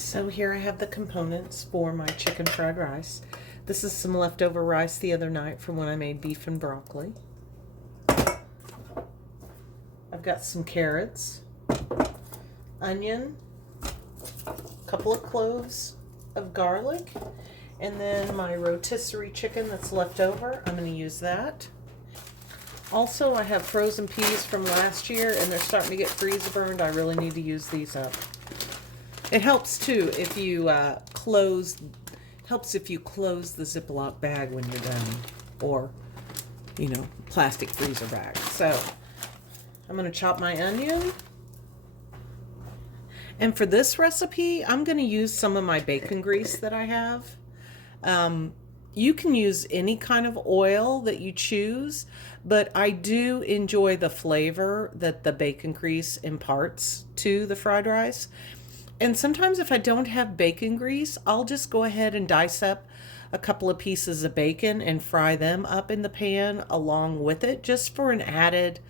So here I have the components for my chicken fried rice. This is some leftover rice the other night from when I made beef and broccoli. I've got some carrots, onion, a couple of cloves of garlic, and then my rotisserie chicken that's left over. I'm going to use that. Also, I have frozen peas from last year, and they're starting to get freezer burned. I really need to use these up. It helps too if you close the Ziploc bag when you're done, or plastic freezer bag. So I'm going to chop my onion. And for this recipe, I'm going to use some of my bacon grease that I have. You can use any kind of oil that you choose, but I do enjoy the flavor that the bacon grease imparts to the fried rice. And sometimes if I don't have bacon grease, I'll just go ahead and dice up a couple of pieces of bacon and fry them up in the pan along with it, just for an added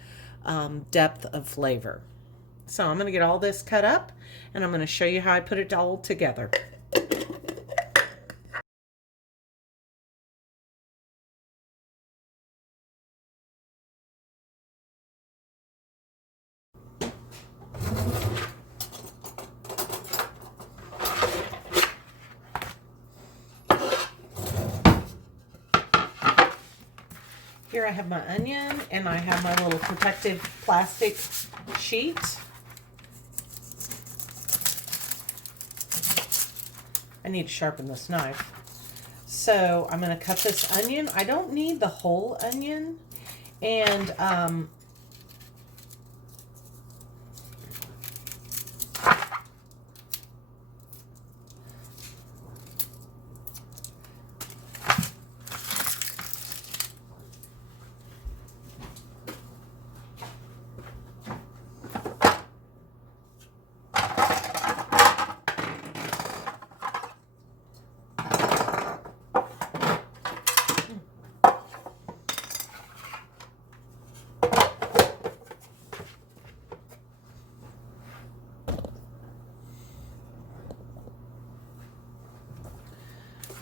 depth of flavor. So I'm going to get all this cut up, and I'm going to show you how I put it all together. Here I have my onion, and I have my little protective plastic sheet. I need to sharpen this knife. So I'm going to cut this onion. I don't need the whole onion. And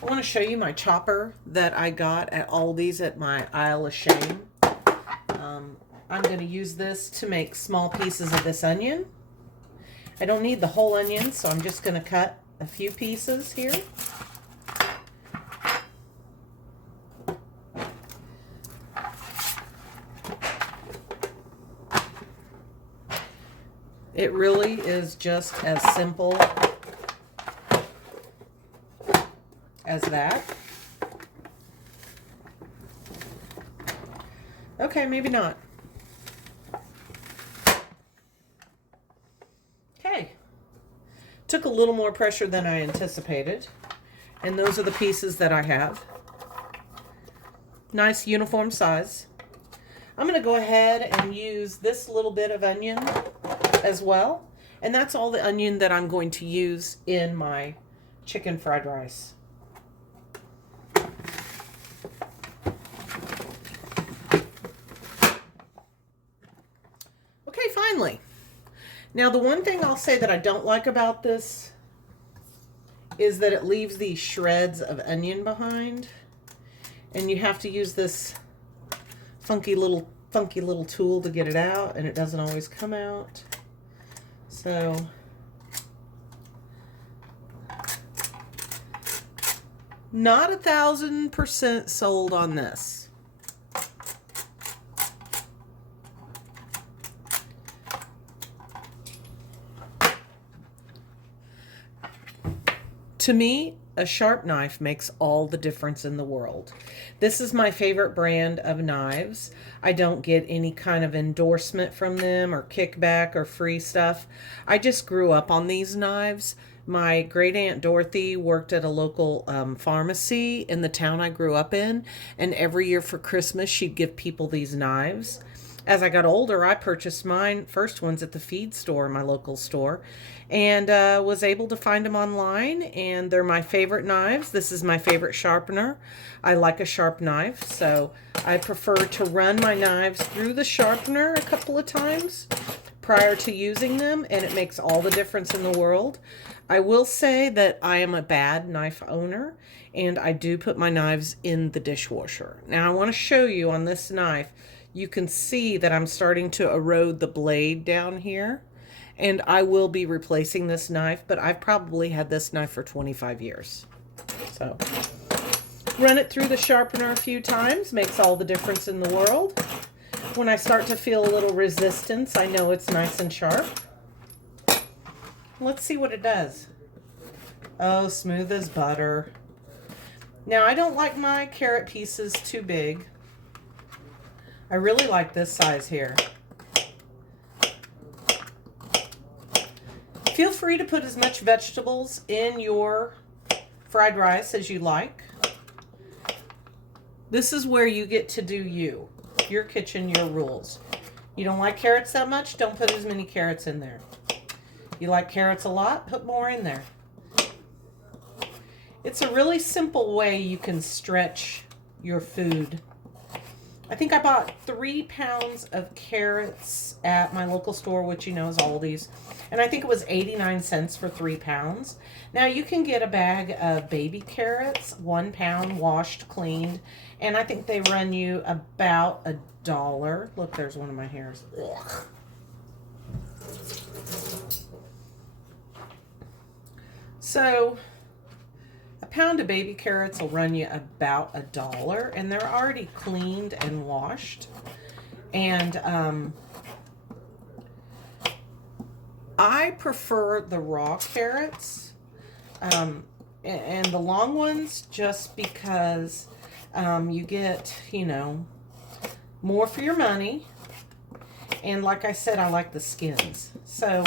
I want to show you my chopper that I got at Aldi's at my Isle of Shame. I'm going to use this to make small pieces of this onion. I don't need the whole onion, so I'm just going to cut a few pieces here. It really is just as simple as that. Okay, maybe not. Okay. Took a little more pressure than I anticipated. And those are the pieces that I have. Nice uniform size. I'm going to go ahead and use this little bit of onion as well. And that's all the onion that I'm going to use in my chicken fried rice. Okay, finally. Now the one thing I'll say that I don't like about this is that it leaves these shreds of onion behind. And you have to use this funky little tool to get it out, and it doesn't always come out. So not 1,000% sold on this. To me, a sharp knife makes all the difference in the world. This is my favorite brand of knives. I don't get any kind of endorsement from them or kickback or free stuff. I just grew up on these knives. My great aunt Dorothy worked at a local pharmacy in the town I grew up in, and every year for Christmas she'd give people these knives. As I got older, I purchased mine first ones at the feed store, my local store, and was able to find them online, and they're my favorite knives. This is my favorite sharpener. I like a sharp knife, so I prefer to run my knives through the sharpener a couple of times, prior to using them, and it makes all the difference in the world. I will say that I am a bad knife owner, and I do put my knives in the dishwasher. Now I want to show you on this knife, you can see that I'm starting to erode the blade down here, and I will be replacing this knife, but I've probably had this knife for 25 years. So run it through the sharpener a few times, makes all the difference in the world. When I start to feel a little resistance, I know it's nice and sharp. Let's see what it does. Oh, smooth as butter. Now, I don't like my carrot pieces too big. I really like this size here. Feel free to put as much vegetables in your fried rice as you like. This is where you get to do you. Your kitchen, your rules. You don't like carrots that much? Don't put as many carrots in there. You like carrots a lot? Put more in there. It's a really simple way you can stretch your food. I think I bought 3 pounds of carrots at my local store, which you know is Aldi's. And I think it was 89 cents for 3 pounds. Now you can get a bag of baby carrots, 1 pound, washed, cleaned. And I think they run you about $1. Look, there's one of my hairs. Ugh. So a pound of baby carrots will run you about $1, and they're already cleaned and washed. And I prefer the raw carrots and the long ones just because you get, you know, more for your money. And like I said, I like the skins. So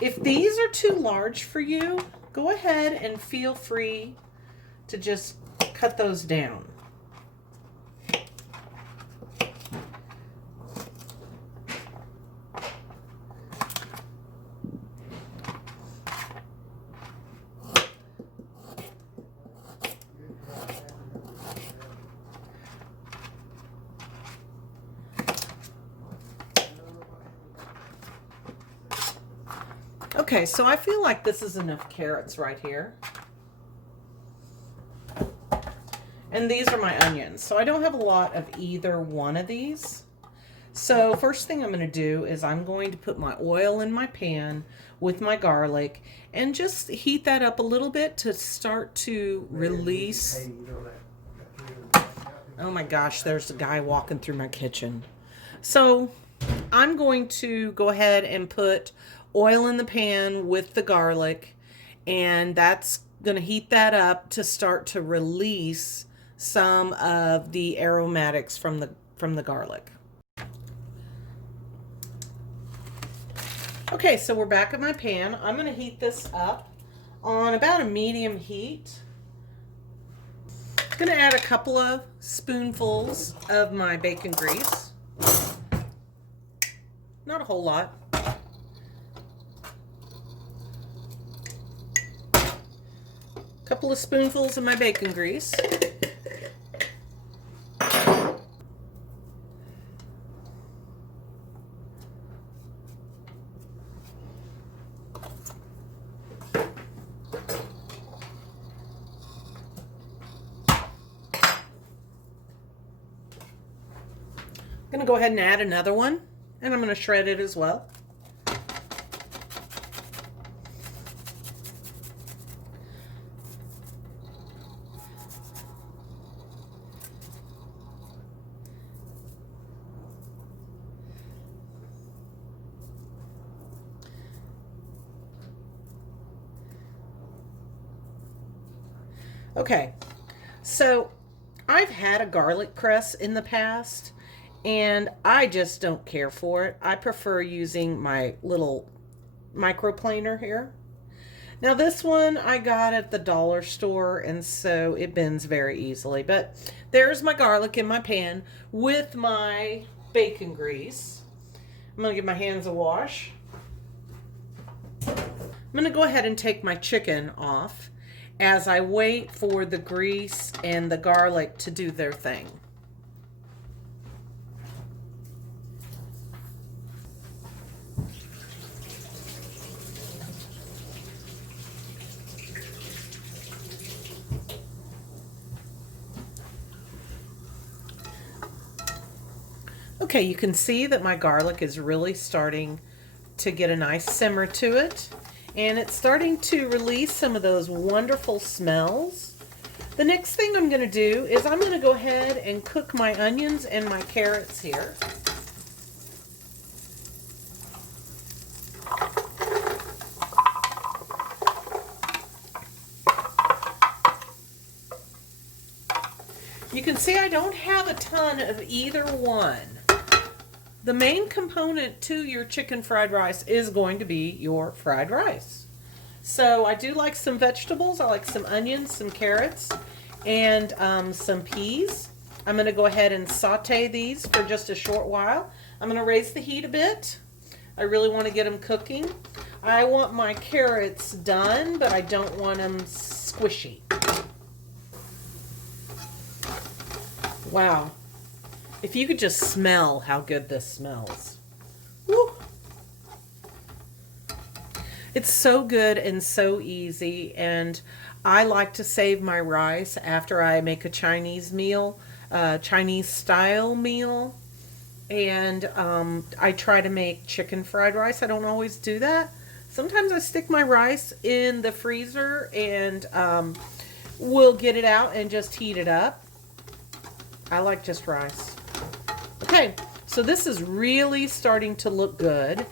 if these are too large for you, go ahead and feel free to just cut those down. Okay, so I feel like this is enough carrots right here. And these are my onions. So I don't have a lot of either one of these. So first thing I'm going to do is I'm going to put my oil in my pan with my garlic and just heat that up a little bit to start to release. Oh my gosh, there's a guy walking through my kitchen. So I'm going to go ahead and put oil in the pan with the garlic, and that's going to heat that up to start to release some of the aromatics from the garlic. Okay, so we're back at my pan. I'm going to heat this up on about a medium heat. I'm going to add a couple of spoonfuls of my bacon grease. Not a whole lot. Couple of spoonfuls of my bacon grease. I'm going to go ahead and add another one, and I'm going to shred it as well. Okay, so I've had a garlic press in the past, and I just don't care for it. I prefer using my little microplaner here. Now this one I got at the dollar store, and so it bends very easily. But there's my garlic in my pan with my bacon grease. I'm going to give my hands a wash. I'm going to go ahead and take my chicken off as I wait for the grease and the garlic to do their thing. Okay, you can see that my garlic is really starting to get a nice simmer to it. And it's starting to release some of those wonderful smells. The next thing I'm going to do is I'm going to go ahead and cook my onions and my carrots here. You can see I don't have a ton of either one. The main component to your chicken fried rice is going to be your fried rice. So I do like some vegetables. I like some onions, some carrots, and some peas. I'm going to go ahead and saute these for just a short while. I'm going to raise the heat a bit. I really want to get them cooking. I want my carrots done, but I don't want them squishy. Wow. If you could just smell how good this smells. Woo. It's so good and so easy, and I like to save my rice after I make a Chinese meal, Chinese style meal, and I try to make chicken fried rice. I don't always do that. Sometimes I stick my rice in the freezer and we'll get it out and just heat it up. I like just rice. Okay, so this is really starting to look good.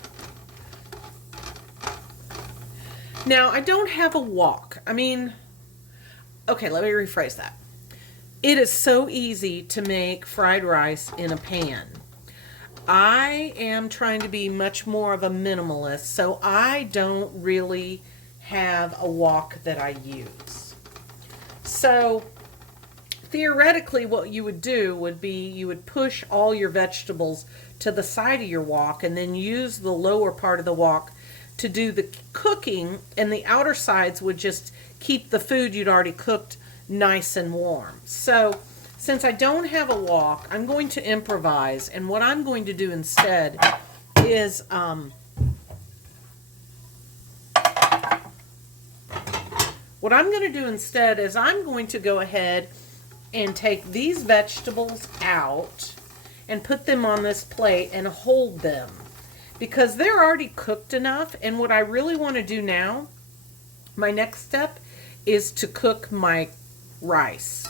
Now, I don't have a wok. I mean, okay, let me rephrase that. It is so easy to make fried rice in a pan. I am trying to be much more of a minimalist, so I don't really have a wok that I use. So, theoretically, what you would do would be you would push all your vegetables to the side of your wok and then use the lower part of the wok to do the cooking, and the outer sides would just keep the food you'd already cooked nice and warm. So since I don't have a wok, I'm going to improvise, and what I'm going to do instead is I'm going to go ahead and take these vegetables out and put them on this plate and hold them, because they're already cooked enough. And what I really want to do now, my next step, is to cook my rice.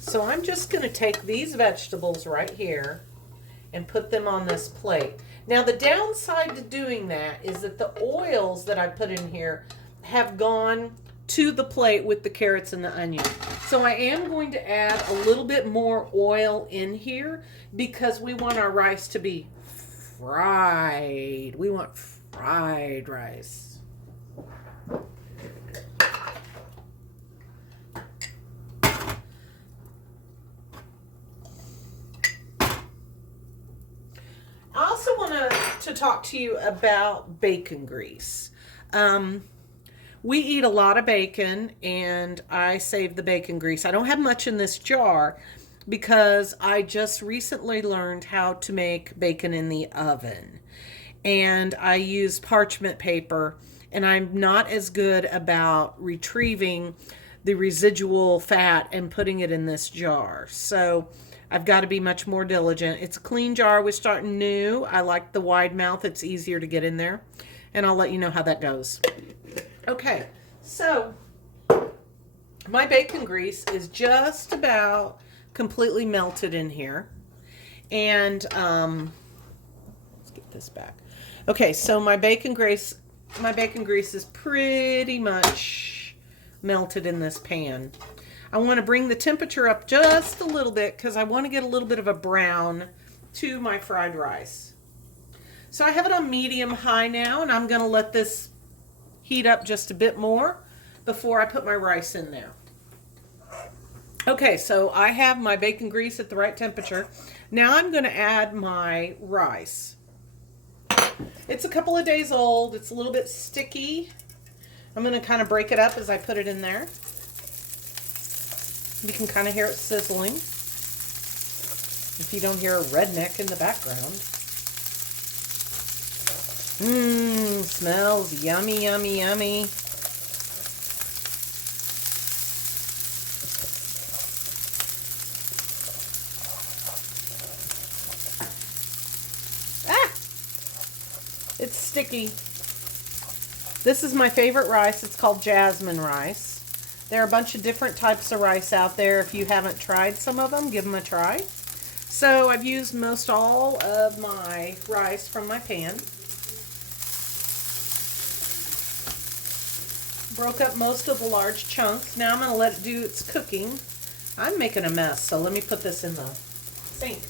So I'm just going to take these vegetables right here and put them on this plate. Now, the downside to doing that is that the oils that I put in here have gone to the plate with the carrots and the onion. So I am going to add a little bit more oil in here because we want our rice to be fried. We want fried rice. I also want to talk to you about bacon grease. We eat a lot of bacon, and I save the bacon grease. I don't have much in this jar because I just recently learned how to make bacon in the oven. And I use parchment paper, and I'm not as good about retrieving the residual fat and putting it in this jar. So I've got to be much more diligent. It's a clean jar. We're starting new. I like the wide mouth. It's easier to get in there. And I'll let you know how that goes. Okay, so my bacon grease is just about completely melted in here. And let's get this back. Okay, so my bacon grease is pretty much melted in this pan. I want to bring the temperature up just a little bit because I want to get a little bit of a brown to my fried rice. So I have it on medium high now, and I'm going to let this heat up just a bit more before I put my rice in there. Okay, so I have my bacon grease at the right temperature. Now I'm going to add my rice. It's a couple of days old. It's a little bit sticky. I'm going to kind of break it up as I put it in there. You can kind of hear it sizzling. if you don't hear a redneck in the background. Mmm, smells yummy, yummy, yummy. Ah! It's sticky. This is my favorite rice. It's called jasmine rice. There are a bunch of different types of rice out there. If you haven't tried some of them, give them a try. So I've used most all of my rice from my pan. Broke up most of the large chunks. Now I'm going to let it do its cooking. I'm making a mess, so let me put this in the sink.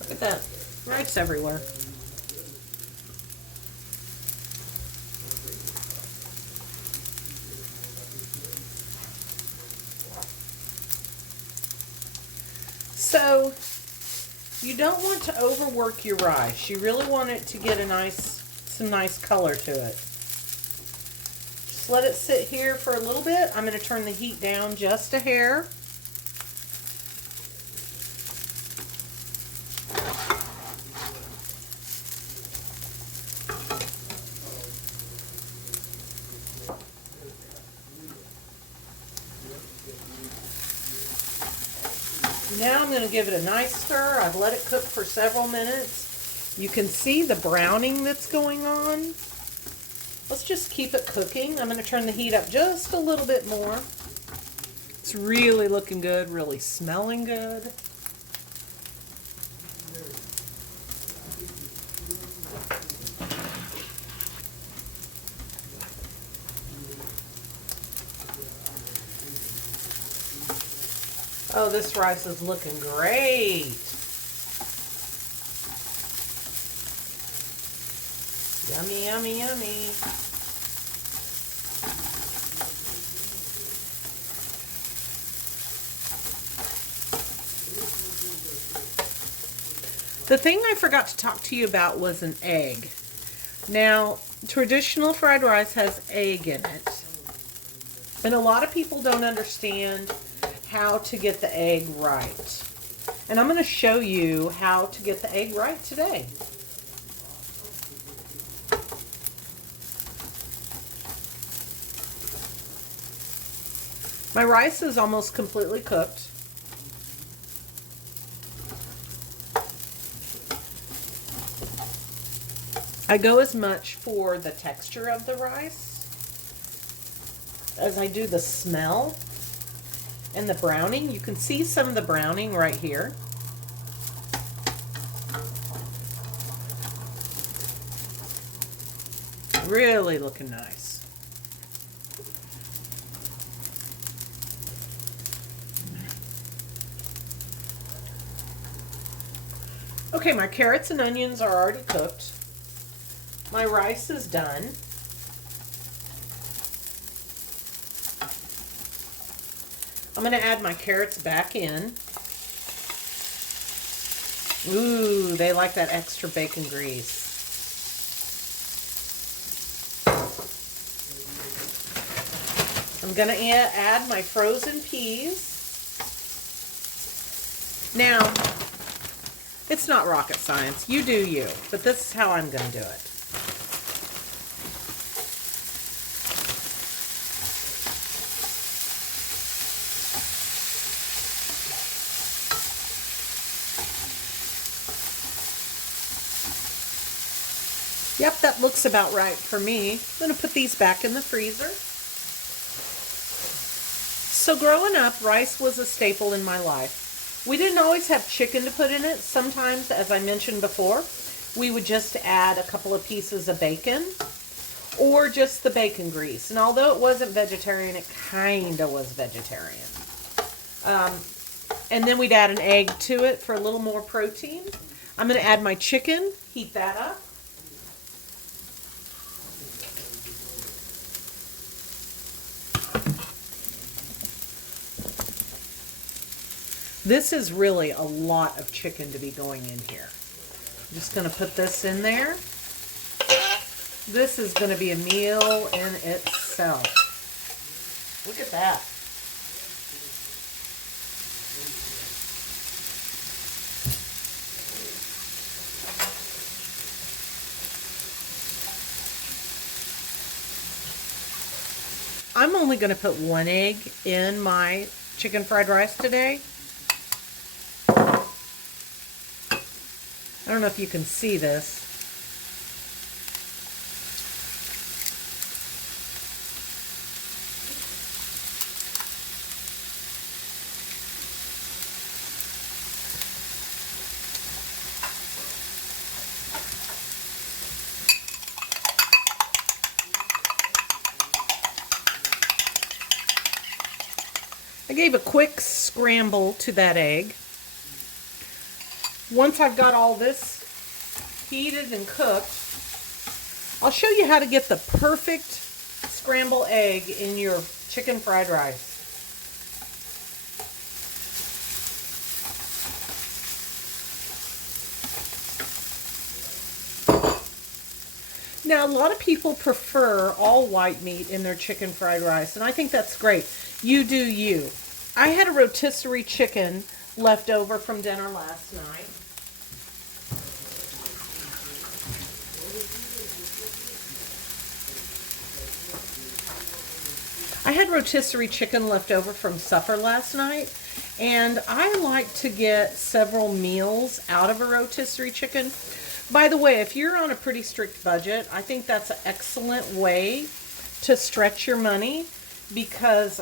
Look at that. Rice everywhere. So, you don't want to overwork your rice. You really want it to get some nice color to it. Just let it sit here for a little bit. I'm going to turn the heat down just a hair. Now I'm going to give it a nice stir. I've let it cook for several minutes. You can see the browning that's going on. Let's just keep it cooking. I'm going to turn the heat up just a little bit more. It's really looking good, really smelling good. Oh, this rice is looking great. Yummy, yummy, yummy. The thing I forgot to talk to you about was an egg. Now, traditional fried rice has egg in it. And a lot of people don't understand how to get the egg right. And I'm going to show you how to get the egg right today. My rice is almost completely cooked. I go as much for the texture of the rice as I do the smell and the browning. You can see some of the browning right here. Really looking nice. Okay, my carrots and onions are already cooked. My rice is done. I'm going to add my carrots back in. Ooh, they like that extra bacon grease. I'm going to add my frozen peas. Now, it's not rocket science. You do you, but this is how I'm going to do it. Yep, that looks about right for me. I'm going to put these back in the freezer. So growing up, rice was a staple in my life. We didn't always have chicken to put in it. Sometimes, as I mentioned before, we would just add a couple of pieces of bacon or just the bacon grease. And although it wasn't vegetarian, it kind of was vegetarian. And then we'd add an egg to it for a little more protein. I'm going to add my chicken, heat that up. This is really a lot of chicken to be going in here. I'm just going to put this in there. This is going to be a meal in itself. Look at that. I'm only going to put 1 egg in my chicken fried rice today. I don't know if you can see this. I gave a quick scramble to that egg. Once I've got all this heated and cooked, I'll show you how to get the perfect scrambled egg in your chicken fried rice. Now, a lot of people prefer all white meat in their chicken fried rice, and I think that's great. You do you. I had a rotisserie chicken left over from dinner last night. I had rotisserie chicken left over from supper last night, and I like to get several meals out of a rotisserie chicken. By the way, if you're on a pretty strict budget, I think that's an excellent way to stretch your money, because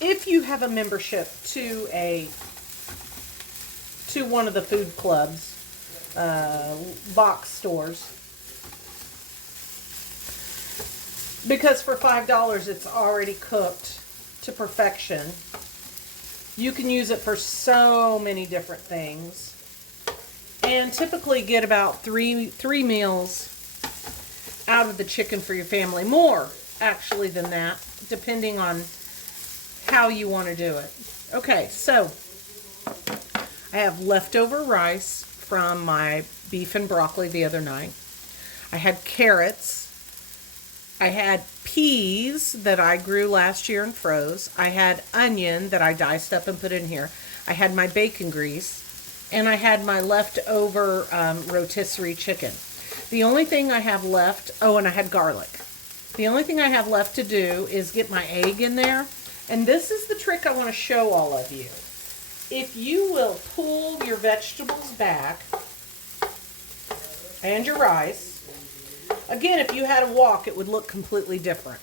if you have a membership to one of the food clubs, box stores, because for $5 it's already cooked to perfection. You can use it for so many different things, and typically get about three meals out of the chicken for your family. More actually than that, depending on how you want to do it. Okay, so I have leftover rice from my beef and broccoli the other night. I had carrots. I had peas that I grew last year and froze. I had onion that I diced up and put in here. I had my bacon grease. And I had my leftover rotisserie chicken. The only thing I have left, oh, and I had garlic. The only thing I have left to do is get my egg in there. And this is the trick I want to show all of you. If you will pull your vegetables back and your rice, again, if you had a wok, it would look completely different.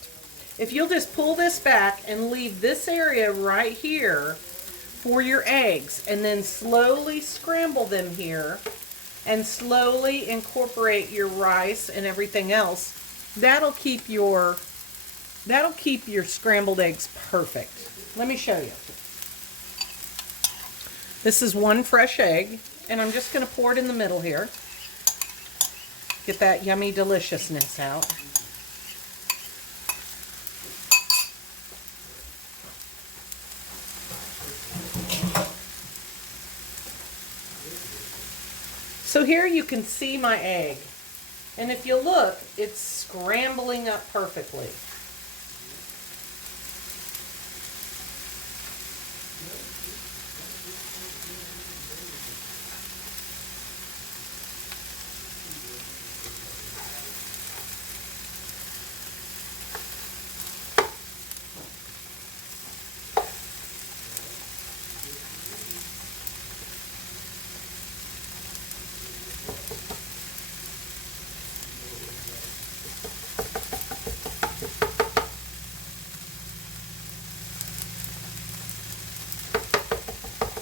If you'll just pull this back and leave this area right here for your eggs, and then slowly scramble them here and slowly incorporate your rice and everything else, that'll keep your scrambled eggs perfect. Let me show you. This is 1 fresh egg, and I'm just going to pour it in the middle here. Get that yummy deliciousness out. So here you can see my egg, and if you look, it's scrambling up perfectly.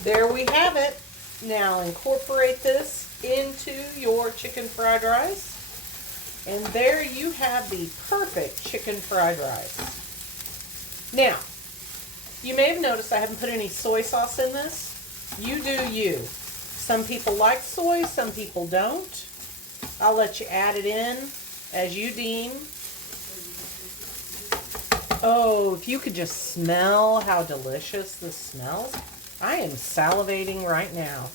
There we have it. Now incorporate this into your chicken fried rice. And there you have the perfect chicken fried rice. Now, you may have noticed I haven't put any soy sauce in this. You do you. Some people like soy, some people don't. I'll let you add it in as you deem. Oh, if you could just smell how delicious this smells. I am salivating right now.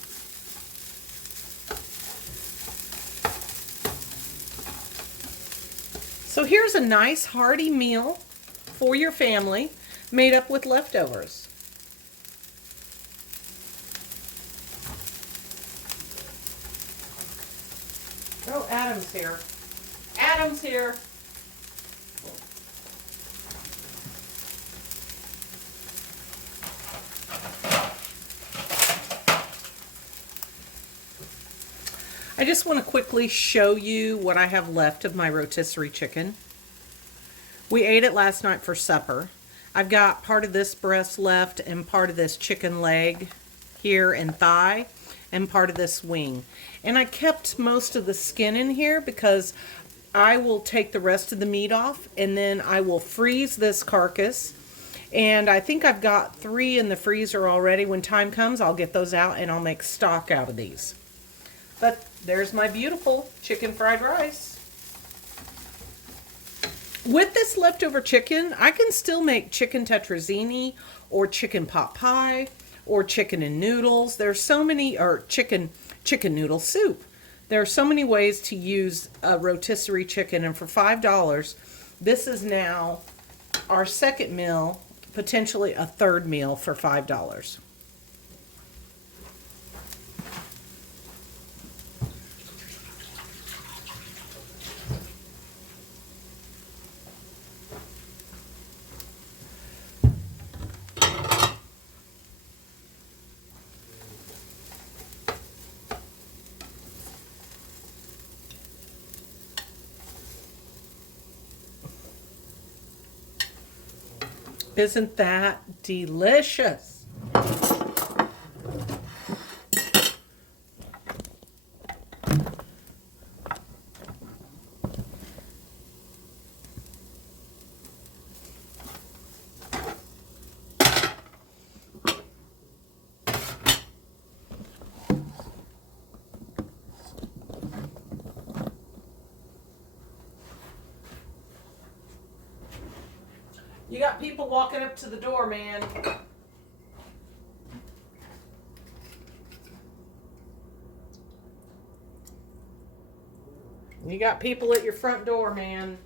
So here's a nice hearty meal for your family made up with leftovers. Oh, Adam's here. Adam's here. I just want to quickly show you what I have left of my rotisserie chicken. We ate it last night for supper. I've got part of this breast left and part of this chicken leg here and thigh and part of this wing. And I kept most of the skin in here because I will take the rest of the meat off and then I will freeze this carcass. And I think I've got 3 in the freezer already. When time comes, I'll get those out and I'll make stock out of these. But there's my beautiful chicken fried rice. With this leftover chicken, I can still make chicken tetrazzini or chicken pot pie or chicken and noodles. There's so many, or chicken noodle soup. There are so many ways to use a rotisserie chicken, and for $5, this is now our second meal, potentially a third meal for $5. Isn't that delicious? You got people walking up to the door, man. You got people at your front door, man.